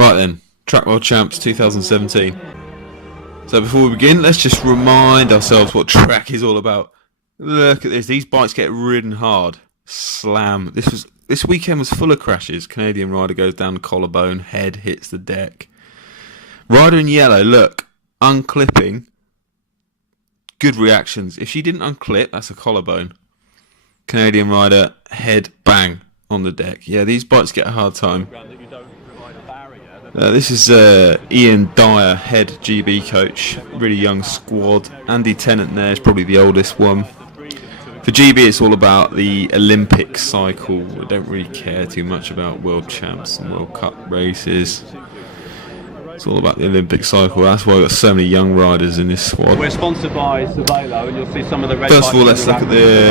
Right then, Track World Champs 2017. So before we begin, let's just remind ourselves what track is all about. Look at this, these bikes get ridden hard. Slam. This weekend was full of crashes. Canadian rider goes down the collarbone, head hits the deck. Rider in yellow, look, unclipping. Good reactions. If she didn't unclip, that's a collarbone. Canadian rider, head bang on the deck. Yeah, these bikes get a hard time. This is Ian Dyer, head GB coach, really young squad. Andy Tennant there is probably the oldest one. For GB, it's all about the Olympic cycle. We don't really care too much about World Champs and World Cup races. It's all about the Olympic cycle. That's why we've got so many young riders in this squad. We're sponsored by Cervelo, and you'll see some of the red First bikes. Of all, let's look at the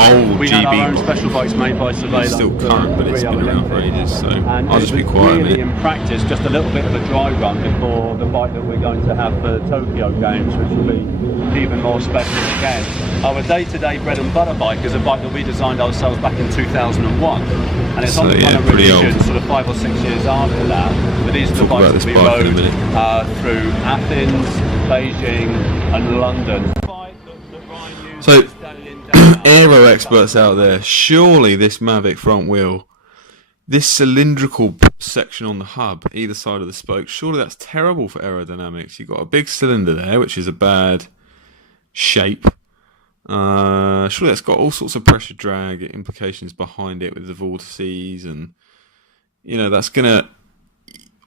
old we GB. have our own special bikes made by Cervelo. It's still current, but it's been around for ages, so I'll just be quiet a minute. In practice, just a little bit of a dry run before the bike that we're going to have for Tokyo Games, which will be even more special again. Our day-to-day bread and butter bike is a bike that we designed ourselves back in 2001, and it's on a revision sort of 5 or 6 years after that. But these are the bikes that we rode through Athens, Beijing and London. So, aero experts out there, surely this Mavic front wheel, this cylindrical section on the hub, either side of the spoke, surely that's terrible for aerodynamics. You've got a big cylinder there, which is a bad shape. Surely that's got all sorts of pressure drag implications behind it with the vortices, and that's gonna...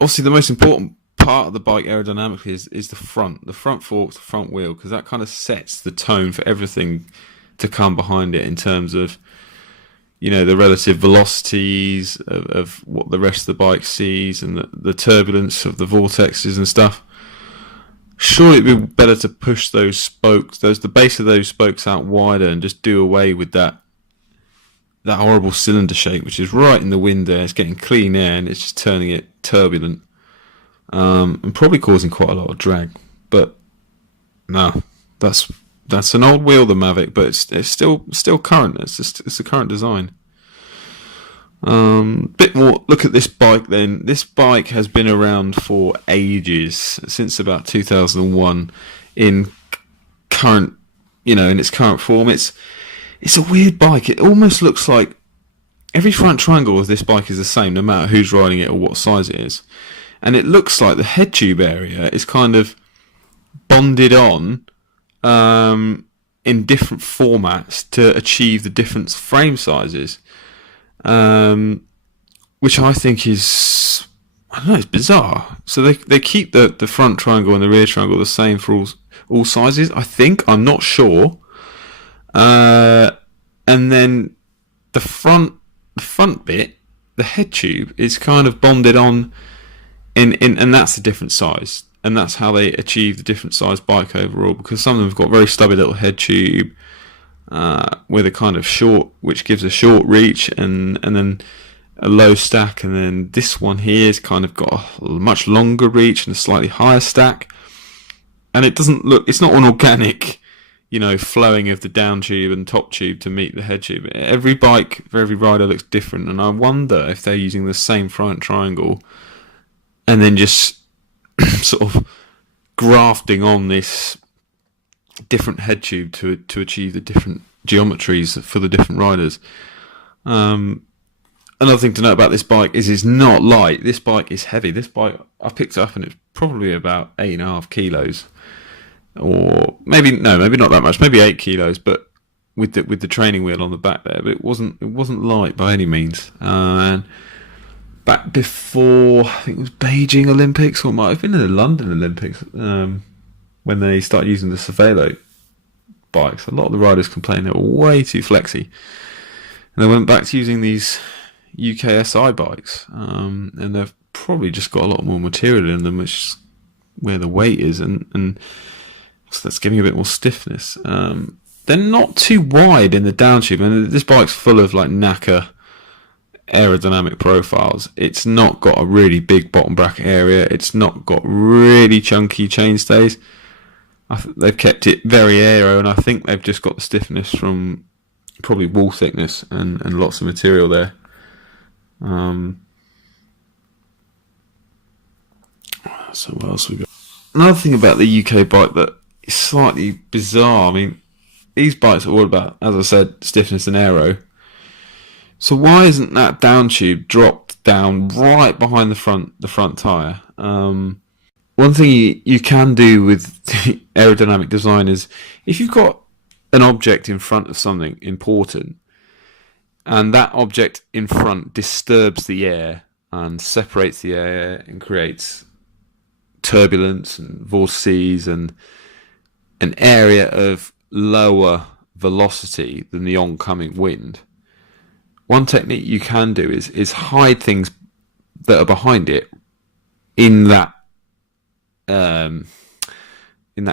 Obviously, the most important part of the bike aerodynamically is the front fork, the front wheel, because that kind of sets the tone for everything to come behind it in terms of, the relative velocities of what the rest of the bike sees and the turbulence of the vortexes and stuff. Surely it'd be better to push those spokes, the base of those spokes out wider and just do away with that horrible cylinder shape, which is right in the wind there. It's getting clean air and it's just turning it turbulent, and probably causing quite a lot of drag. But no, that's an old wheel, the Mavic, but it's still current. It's the current design. Bit more. Look at this bike then. This bike has been around for ages, since about 2001, in its current form. It's a weird bike. It almost looks like every front triangle of this bike is the same, no matter who's riding it or what size it is. And it looks like the head tube area is kind of bonded on in different formats to achieve the different frame sizes, which I think is, I don't know, it's bizarre. So they keep the front triangle and the rear triangle the same for all sizes, I think. I'm not sure. And then the front bit, the head tube, is kind of bonded on and that's a different size, and that's how they achieve the different size bike overall, because some of them have got very stubby little head tube with a kind of short, which gives a short reach, and then a low stack, and then this one here has kind of got a much longer reach and a slightly higher stack, and it's not an organic flowing of the down tube and top tube to meet the head tube. Every bike for every rider looks different, and I wonder if they're using the same front triangle and then just sort of grafting on this different head tube to achieve the different geometries for the different riders. Another thing to note about this bike is it's not light. This bike is heavy. This bike, I picked it up and it's probably about 8.5 kilos. Or maybe not that much, maybe 8 kilos, but with the training wheel on the back there. But it wasn't light by any means. And back before, I think it was Beijing Olympics, or it might have been in the London Olympics, when they started using the Cervelo bikes, a lot of the riders complained they were way too flexy, and they went back to using these UKSI bikes, and they've probably just got a lot more material in them, which is where the weight is, and so that's giving a bit more stiffness. They're not too wide in the down tube, and this bike's full of like NACA aerodynamic profiles. It's not got a really big bottom bracket area. It's not got really chunky chainstays. They've kept it very aero, and I think they've just got the stiffness from probably wall thickness and lots of material there. So what else we got? Another thing about the UK bike that is slightly bizarre. I mean, these bikes are all about, as I said, stiffness and aero. So why isn't that down tube dropped down right behind the front tyre? One thing you can do with aerodynamic design is if you've got an object in front of something important, and that object in front disturbs the air and separates the air and creates turbulence and vortices and an area of lower velocity than the oncoming wind. One technique you can do is hide things that are behind it in that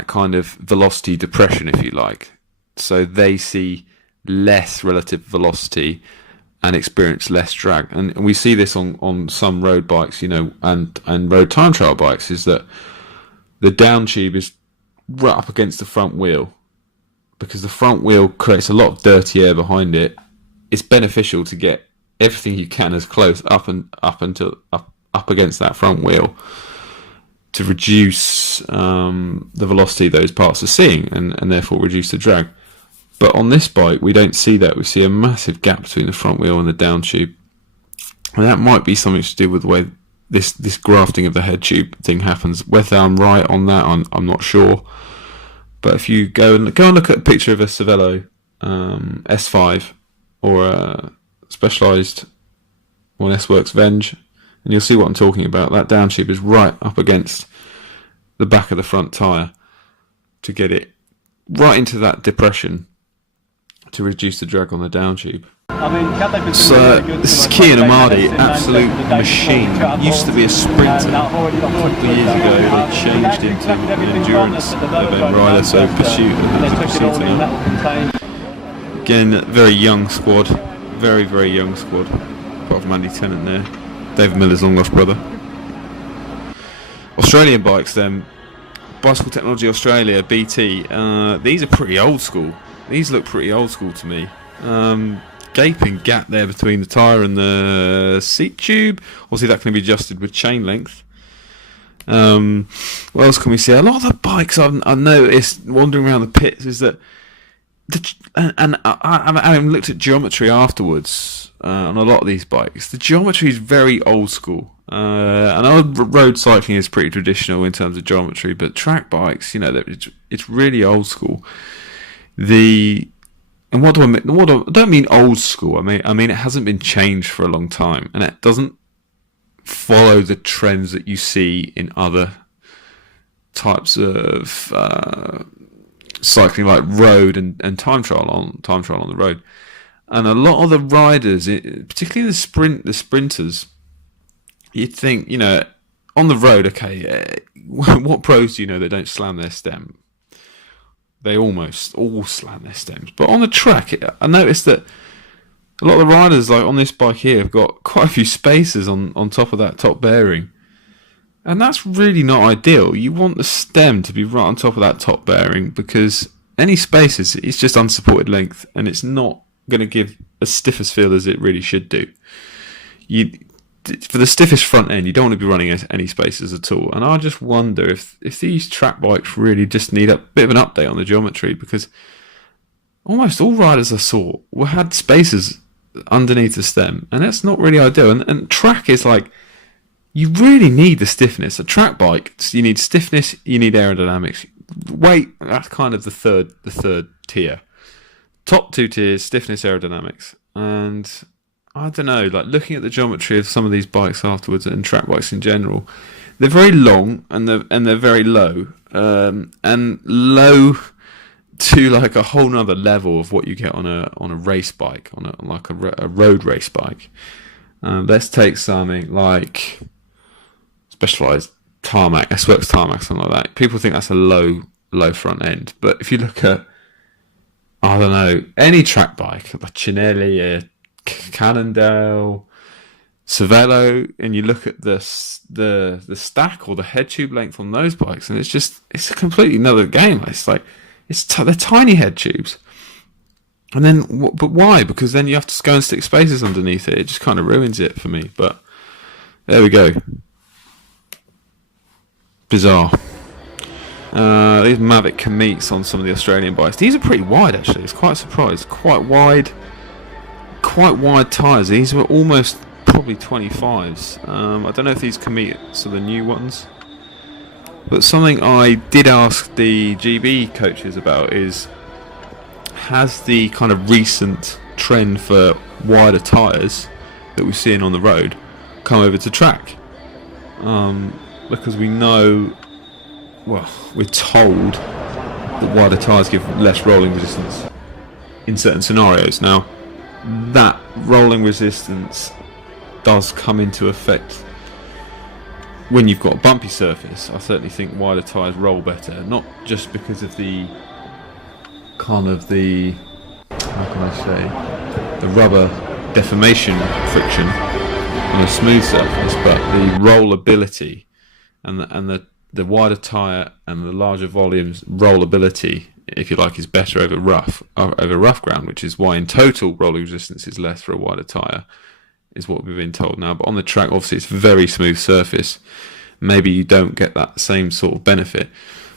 kind of velocity depression, if you like, so they see less relative velocity and experience less drag. And we see this on some road bikes, and road time trial bikes, is that the down tube is right up against the front wheel, because the front wheel creates a lot of dirty air behind it. It's beneficial to get everything you can as close up against that front wheel to reduce the velocity those parts are seeing, and therefore reduce the drag. But on this bike, we don't see that. We see a massive gap between the front wheel and the down tube, and that might be something to do with the way this grafting of the head tube thing happens. Whether I'm right on that, I'm not sure. But if you go and look at a picture of a Cervelo S5 or a Specialized or an S-Works Venge, and you'll see what I'm talking about. That down tube is right up against the back of the front tyre to get it right into that depression to reduce the drag on the down tube. So this is Kian Amadi, absolute machine. Used to be a sprinter. A couple of years ago they changed into an endurance event rider, so Pursuit and Pursuit now. Again, very young squad, very, very young squad. Apart from Andy Tennant there, David Miller's long lost brother. Australian bikes then, Bicycle Technology Australia, BT. These are pretty old school. These look pretty old school to me. Gaping gap there between the tyre and the seat tube. Obviously that can be adjusted with chain length. What else can we see? A lot of the bikes I've noticed wandering around the pits is that, I looked at geometry afterwards on a lot of these bikes. The geometry is very old school. I know road cycling is pretty traditional in terms of geometry, but track bikes, it's really old school. And what do I mean? I don't mean old school. I mean it hasn't been changed for a long time, and it doesn't follow the trends that you see in other types of cycling, like road and time trial on the road. And a lot of the riders, particularly the sprinters, you'd think, on the road, okay, what pros do you know that don't slam their stem? They almost all slam their stems. But on the track, I noticed that a lot of the riders, like on this bike here, have got quite a few spaces on top of that top bearing. And that's really not ideal. You want the stem to be right on top of that top bearing, because any spaces, it's just unsupported length, and it's not going to give as stiff a feel as it really should do. For the stiffest front end, you don't want to be running any spaces at all. And I just wonder if these track bikes really just need a bit of an update on the geometry, because almost all riders I saw had spaces underneath the stem, and that's not really ideal. And track is like, you really need the stiffness. A track bike, you need stiffness, you need aerodynamics. Weight, that's kind of the third tier. Top two tiers, stiffness, aerodynamics. And I don't know, like looking at the geometry of some of these bikes afterwards, and track bikes in general, they're very long and they're very low, and low to like a whole nother level of what you get on a race bike, on a road race bike. Let's take something like Specialized tarmac, S-Works tarmac, something like that. People think that's a low front end, but if you look at, I don't know, any track bike, like Cinelli, Cannondale, Cervelo, and you look at the stack or the head tube length on those bikes, and it's a completely another game. It's like they're tiny head tubes, and then but why? Because then you have to go and stick spaces underneath it. It just kind of ruins it for me. But there we go. bizarre. These Mavic Cometes on some of the Australian bikes. These are pretty wide actually. It's quite a surprise. Quite wide tyres. These were almost probably 25s. I don't know if these Cometes are the new ones. But something I did ask the GB coaches about is, has the kind of recent trend for wider tyres that we're seeing on the road come over to track? Because we know, well, we're told that wider tyres give less rolling resistance in certain scenarios. Now, that rolling resistance does come into effect when you've got a bumpy surface. I certainly think wider tyres roll better, not just because of the kind of the, how can I say, the rubber deformation friction on a smooth surface, but the rollability and the wider tyre and the larger volumes rollability, if you like, is better over rough ground, which is why in total rolling resistance is less for a wider tyre, is what we've been told now. But on the track, obviously, it's a very smooth surface. Maybe you don't get that same sort of benefit.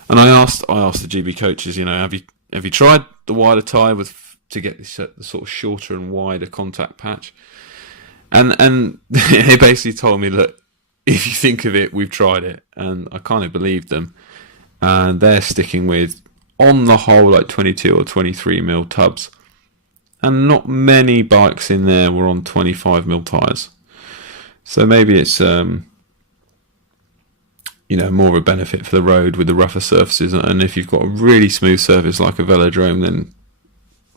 And I asked the GB coaches, have you tried the wider tyre to get this the sort of shorter and wider contact patch? And they basically told me, look, if you think of it, we've tried it, and I kind of believed them. And they're sticking with, on the whole, like 22 or 23 mil tubs. And not many bikes in there were on 25 mil tyres. So maybe it's more of a benefit for the road with the rougher surfaces. And if you've got a really smooth surface like a velodrome, then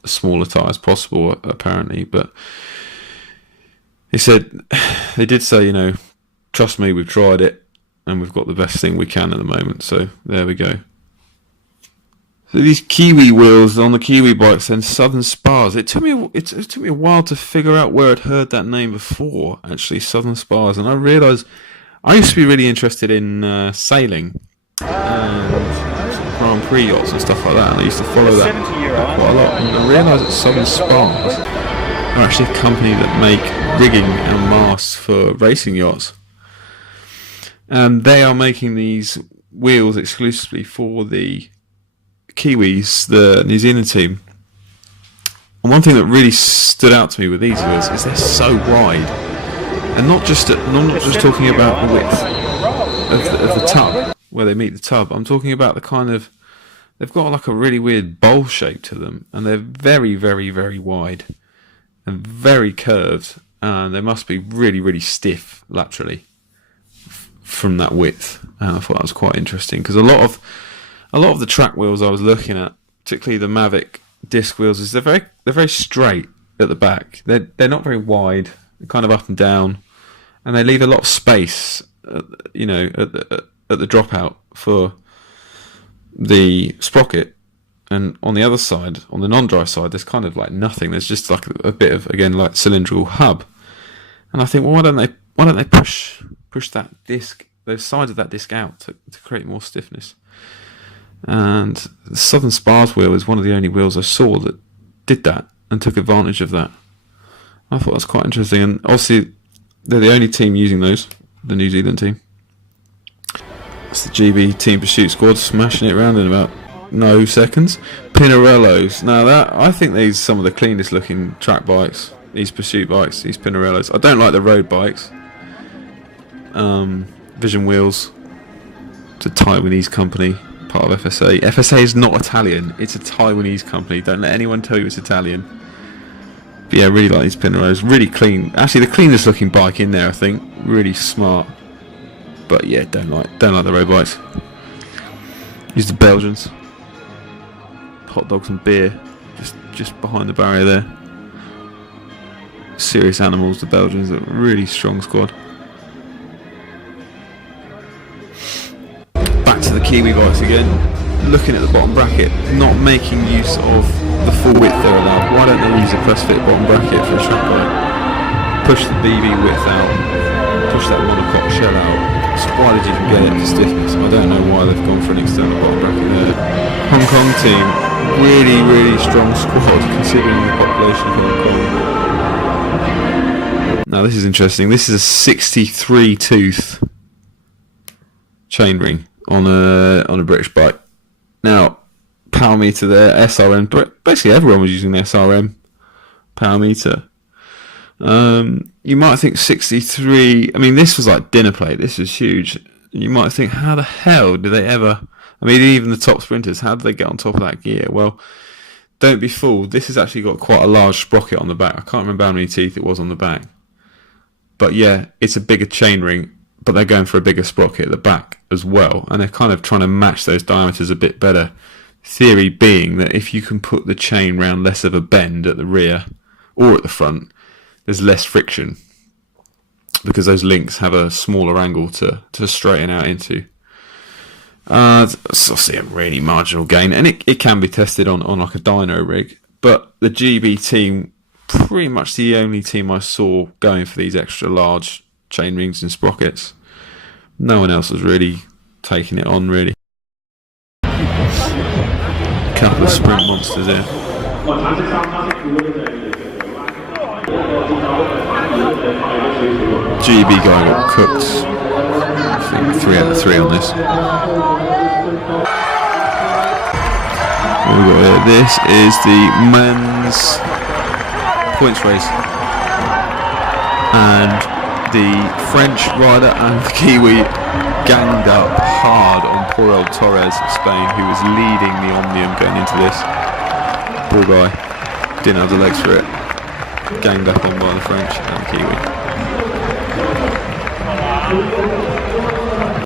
a smaller tyre is possible, apparently. But they did say, trust me, we've tried it and we've got the best thing we can at the moment. So there we go. So these Kiwi wheels on the Kiwi bikes, then Southern Spars. It took me a while to figure out where I'd heard that name before. Actually, Southern Spars, and I realised I used to be really interested in sailing and Grand Prix yachts and stuff like that, and I used to follow that quite a lot. And I realised that Southern Spars are actually a company that make rigging and masts for racing yachts, and they are making these wheels exclusively for the Kiwis, the New Zealand team. And one thing that really stood out to me with these wheels is they're so wide, and not just talking about the width of the tub where they meet the tub. I'm talking about the kind of, they've got like a really weird bowl shape to them, and they're very, very, very wide and very curved, and they must be really, really stiff laterally from that width. And I thought that was quite interesting, because a lot of the track wheels I was looking at, particularly the Mavic disc wheels, is they're very straight at the back. They're not very wide. They're kind of up and down, and they leave a lot of space, at the dropout for the sprocket. And on the other side, on the non-dry side, there's kind of like nothing. There's just like a bit of, again, like cylindrical hub. And I think, well, why don't they push that disc, those sides of that disc out to create more stiffness? And the Southern Spars wheel is one of the only wheels I saw that did that and took advantage of that. I thought that was quite interesting, and obviously they're the only team using those, the New Zealand team. It's the GB Team Pursuit squad smashing it around in about no seconds. Pinarellos. Now that, I think these are some of the cleanest looking track bikes, these pursuit bikes, these Pinarellos. I don't like the road bikes. Vision Wheels, it's a Taiwanese company, part of FSA. FSA is not Italian, it's a Taiwanese company. Don't let anyone tell you it's Italian. But yeah, I really like these Pinarellos. Really clean. Actually, the cleanest looking bike in there, I think. Really smart. But yeah, don't like the road bikes. Use the Belgians. Hot dogs and beer, just behind the barrier there. Serious animals, the Belgians. A really strong squad. Back to the Kiwi bikes again. Looking at the bottom bracket, not making use of the full width they're allowed. Why don't they use a press fit bottom bracket for a track bike? Push the BB width out, push that monocoque shell out. So why did you even get it for stiffness? I don't know why they've gone for an external bottom bracket there. Hong Kong team, really, really strong squad considering the population of Hong Kong. Now this is interesting. This is a 63 tooth chainring on a British bike. Now, power meter there, SRM. Basically, everyone was using the SRM power meter. You might think 63. I mean, this was like dinner plate. This is huge. You might think, how the hell did they ever? I mean, even the top sprinters, how did they get on top of that gear? Well, don't be fooled. This has actually got quite a large sprocket on the back. I can't remember how many teeth it was on the back. But yeah, it's a bigger chainring, but they're going for a bigger sprocket at the back as well. And they're kind of trying to match those diameters a bit better. Theory being that if you can put the chain round less of a bend at the rear or at the front, there's less friction, because those links have a smaller angle to straighten out into. So I see a really marginal gain, and it can be tested on like a dyno rig, but the GB team, pretty much the only team I saw going for these extra large chain rings and sprockets. No one else was really taking it on, really. A couple of sprint monsters here. GB guy got cooked. I think 3 out of 3 on this. This is the men's points race, and the French rider and the Kiwi ganged up hard on poor old Torres of Spain, who was leading the Omnium going into this. Poor guy, didn't have the legs for it. Ganged up on by the French and the Kiwi.